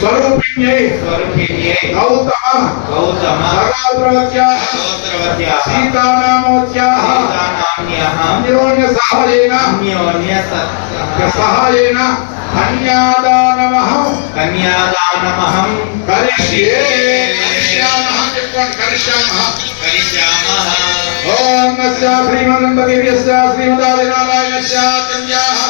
स्वरूपिण्यै स्वरूपिण्यै गौतमः गौतमः सगात्रवत्याः सगात्रवत्याः सीतानामोत्याः सीतानाम्यः अन्योन्यसहायेन अन्योन्यसहायेन करिष्ये करिष्यामः करिष्यामः करिष्यामः ॐ नस्य श्रीमन्दिरस्य श्रीमदादिनारायणस्य कन्याः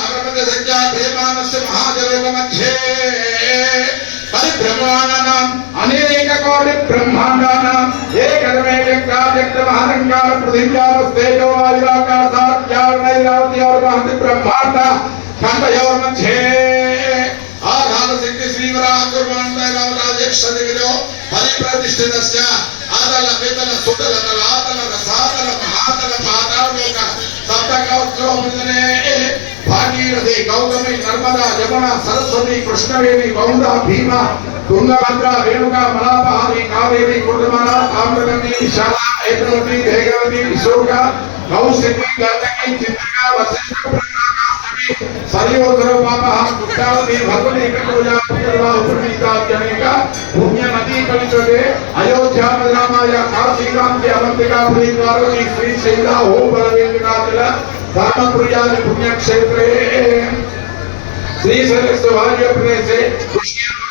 సర్వాణానాం అనేకకోటి బ్రహ్మాండానాం ఏకదమేకావ్యక్త మహారంగాల పృథివ్యాస్తేజో వాయురాకార సాత్యారు నైరావతియారు మహతి బ్రహ్మాండ ఖండయోర్ మధ్యే ఆధార శక్తి శ్రీవరాహ కుర్మాండరావ రాజేశ్వరిలో పరిప్రతిష్ఠితస్య ఆదల వేదల సరస్వతి కృష్ణవేణి గౌండ భీమ ತುಂಗಭದ್ರಾ ರೇಣುಕಾ ಮಲಾಪ ಆದಿ ಕಾವೇರಿ ಕುರ್ಮಾರ ತಾಮ್ರಗಂಗಿ ಶಾಲಾ ಏಕಲವ್ಯ ಧೈರ್ಯವತಿ ಶೋಕ ಗೌಸಿಂಗಿ ಗಂಗಗಿ ಚಿತ್ರಕ ವಸಿಷ್ಠ ಪ್ರಕಾಶಿ ಸರಿಯೋಧರ ಪಾಪ ಕುಟ್ಟಾವತಿ ಭಗವನ್ ಏಕಕೋಜಾ ಪೂರ್ವಾ ಉಪನೀತಾ ಜನೇಕ ಭೂಮ್ಯ ನದಿ ಕಲಿತದೆ ಅಯೋಧ್ಯ ಗ್ರಾಮಾಯ ಕಾಶೀಕಾಂತಿ ಅವಂತಿಕಾ ಪುರಿ ಪಾರ್ವತಿ ಶ್ರೀ ಶೈಲ ಹೋ ಬಲವೇಂದ್ರನಾಥಲ ಧರ್ಮಪುರಿಯಾದಿ ಪುಣ್ಯಕ್ಷೇತ್ರೇ श्री सरस्वती अपने से खुशियां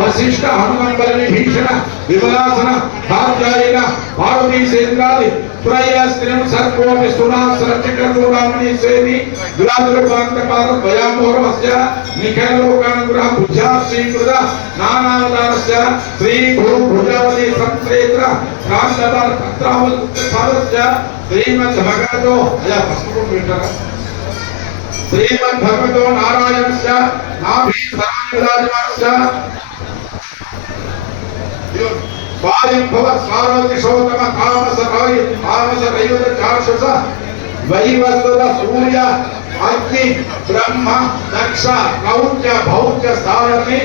వశిష్ఠ హనుమంతలని భీషణ విమలాసన కాత్యాయన పార్వతీ సేంద్రాది ప్రయాస్త్రం సర్వోపి సునా సరచక్రదూరామణి సేని విలాదులపాంతపాద భయామోరమస్య నిఖైలోకానుగ్రహ భుజా శ్రీకృత నానావతారస్య శ్రీ భూ భుజావతి సంత్రేత్ర రాండవర్ పత్రావత్య శ్రీమద్ భగవతో అయ్యా ఫస్ట్ శ్రీమద్ భగవతో నారాయణస్య నాభీ సరాజమానస్య పారింపవ స్వామతి శోతమ తామస రాయి తామస రైవత చాక్షస వైవస్వత సూర్య అగ్ని బ్రహ్మ దక్ష కౌత్య భౌత్య సారథి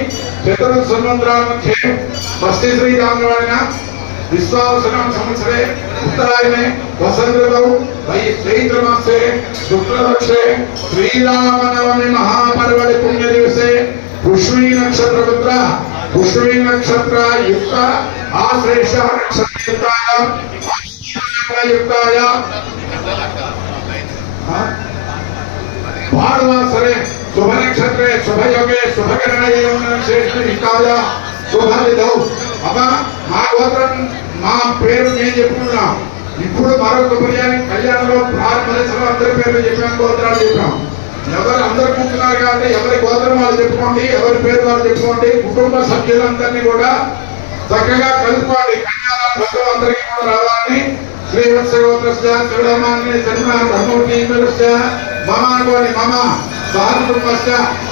చతుర్సముద్రాముఖ్యే మస్తి శ్రీరామరాయణ విశ్వావసరం సంవత్సరే ఉత్తరాయణే వసంతలో వై చైత్రమాసే శుక్లపక్షే శ్రీరామనవమి మహాపర్వణి పుణ్యదివసే పుష్వీ నక్షత్రపుత్ర పుష్ణీ నక్షత్ర యుక్త ఆశ్లేష నక్షత్రయుక్తాయ భారవాసరే శుభ నక్షత్రే శుభయోగే శుభగణనయే శ్రేష్ఠయుక్తాయ శుభవిధౌ అమ్మా మా గోత్రం మా పేరు నేను చెప్పుకున్నాం ఇప్పుడు మరొక పర్యాయం కళ్యాణంలో ప్రారంభ అందరి పేర్లు చెప్పాం గోత్రాలు చెప్పాం ఎవరు అందరు కూర్చున్నారు కాబట్టి ఎవరి గోత్రం వాళ్ళు చెప్పుకోండి ఎవరి పేరు వాళ్ళు చెప్పుకోండి కుటుంబ సభ్యులందరినీ కూడా చక్కగా కలుపుకోండి కన్యాల భక్తులు అందరికీ కూడా రావాలని శ్రీవత్స గోత్రస్య శివడమాన్ని శర్మ మమాని మమ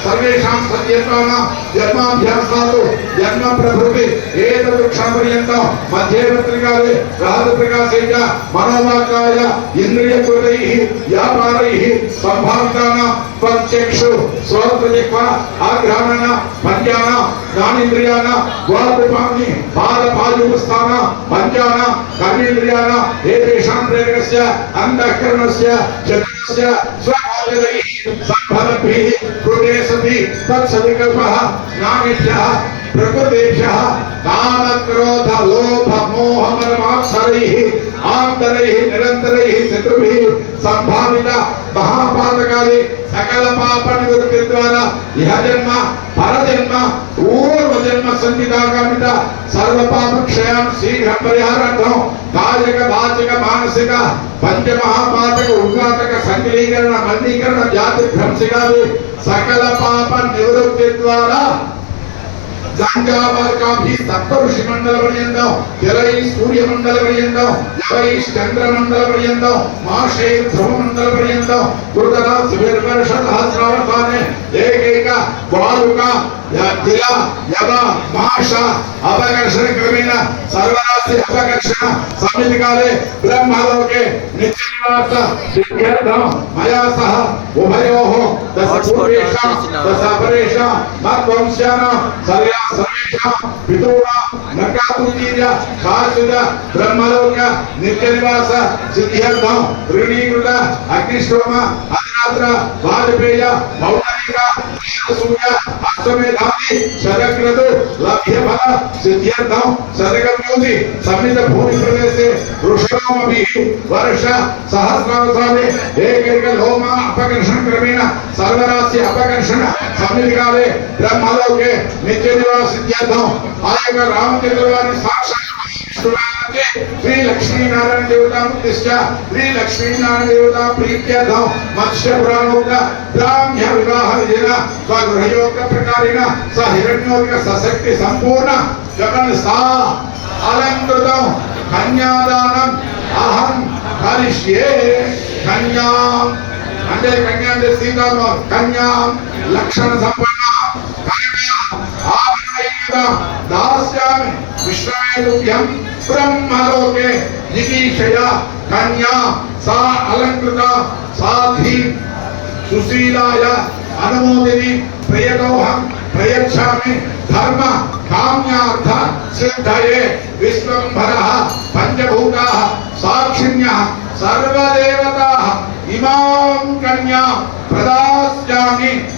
సర్వేషాం సత్యత్వాన జన్మాభ్యాసాలు జన్మ ప్రభృతి ఏతదు క్షణపర్యంతం మధ్యవర్తికాలే రాజప్రకాశేయ మనోవాకాయ ఇంద్రియ కృతై వ్యాపారై సంభావిత ಇಂದ್ರಿಯೇಕ್ಷು ಸ್ವಲ್ಪದಿಕ್ವ ಆಘ್ರಾಣನ ಪಂಚಾನ ಜ್ಞಾನೇಂದ್ರಿಯಾನ ದ್ವಾರೂಪಾಂಗಿ ಪಾದ ಪಾಯುಪಸ್ಥಾನ ಪಂಚಾನ ಕರ್ಮೇಂದ್ರಿಯಾನ ಏತೇಷಾಂ ಪ್ರೇರಕಸ್ಯ ಅಂತಃಕರಣಸ್ಯ ಚತುರಸ್ಯ ಸ್ವಭಾವ್ಯದೈಃ ಸಂಭವದ್ಭಿಃ ಕೃತೆ ಸತಿ ತತ್ಸವಿಕಲ್ಪಃ ಜ್ಞಾನೇಭ್ಯಃ प्रकृतेभ्यः कामक्रोधलोभमोहमनमात्सरैः आन्तरैः निरन्तरैः శత్రుభి సంభావిత మహాపాతకాలి సకల పాపని గురుకృత్వాల ఇహ జన్మ పరజన్మ పూర్వ జన్మ సంధికాకామిత సర్వ పాప క్షయం శీఘ్ర పరిహారార్థం కాయక వాచక మానసిక పంచమహాపాతక ఉద్ఘాటక సంకలీకరణ మందీకరణ జాతి భ్రంశికాది సకల పాప నివృత్తి ద్వారా ಜಾಂಗಾವರ್ ಕಾಫಿ ಸಪ್ತಋಷಿ ಮಂಡಲ ಪರ್ಯಂತ ಜಲೈ ಸೂರ್ಯ ಮಂಡಲ ಪರ್ಯಂತ ಜಲೈ ಚಂದ್ರ ಮಂಡಲ ಪರ್ಯಂತ ಮಹಾಶಯ ಧ್ರುವ ಮಂಡಲ ಪರ್ಯಂತ ಗುರುತರ ಸುವರ್ಷ ಸಹಸ್ರಾವರ್ತಾನೆ ಏಕೈಕ ದ್ವಾರುಕ ತಿಲ ಯಮ ಮಹಾಶ ಅಪಕರ್ಷಣ ಕ್ರಮೇಣ ಸರ್ವರಾಶಿ ಅಪಕರ್ಷಣ ಸಮಿತಿ ಕಾಲೇ ಬ್ರಹ್ಮಲೋಕೆ ನಿತ್ಯ ನಿವಾಸ ಸಿದ್ಧಾರ್ಥಂ ಮಯಾ ಸಹ ಉಭಯೋಃ ದಸ ಪೂರ್ವೇಷಾಂ ದಸ ಅಪರೇಷಾಂ ಮತ್ವಂಶ್ಯಾನಾಂ ಸರ್ಯಾ ಸರ್ವೇಷಾಂ ಪಿತೂರ ನಕಾತುಂಜೀರ್ಯ ಕಾಶುಜ ಬ್ರಹ್ಮಲೋಕ ನಿತ್ಯ ನಿವಾಸ ಸಿದ್ಧಾರ್ಥಂ ಋಣೀಕೃತ ಅಗ್ನಿಶ್ರೋಮ ಅದಿರಾತ್ರ ವಾಜಪೇಯ ಮೌನರಿಕ సూర్య అష్టమే ధాని శరగ్రదు లభ్య ఫల సిద్ధ్యర్థం శరగం యూతి సమిత భూమి ప్రదేశే వృషణమపి వర్ష సహస్రావసానే ఏకైక లోమ అపకర్షణ క్రమేణ సర్వరాశి అపకర్షణ సమితి కాలే బ్రహ్మలోకే నిత్య నివాస సిద్ధ్యర్థం ఆ యొక్క రామచంద్ర వారిని సాక్షాత్ ಶ್ರೀ ಲಕ್ಷ್ಮೀನಾರಾಯಣ ದೇವತಾ ಮುತ್ತಿಷ್ಟ ಶ್ರೀ ಲಕ್ಷ್ಮೀನಾರಾಯಣ ದೇವತಾ ಪ್ರೀತ್ಯರ್ಥಂ ಮತ್ಸ್ಯ ಪುರಾಣೋಕ್ತ ಬ್ರಾಹ್ಮ್ಯ ವಿವಾಹ ವಿಧಿನ ಸ್ವಗೃಹಯೋಗ ಪ್ರಕಾರೇಣ ಸ ಹಿರಣ್ಯೋಗ ಸಶಕ್ತಿ ಸಂಪೂರ್ಣ ಜಗನ್ ಸಾ ಅಲಂಕೃತಂ కన్యాదానం అహం కరిష్యే కన్యాం అంటే కన్యా అంటే సీతారాం కన్యాం లక్షణ సంపన్న दास्यामि विश्वाय तुभ्यं ब्रह्मलोके जिगीषया कन्या सा अलंकृता साधी सुशीलाय अनुमोदिनी प्रयतोऽहं प्रयच्छामि धर्म काम्यार्थ सिद्धये विश्वम्भरः पञ्चभूताः साक्षिण्यः सर्वदेवताः इमां कन्या प्रदास्यामि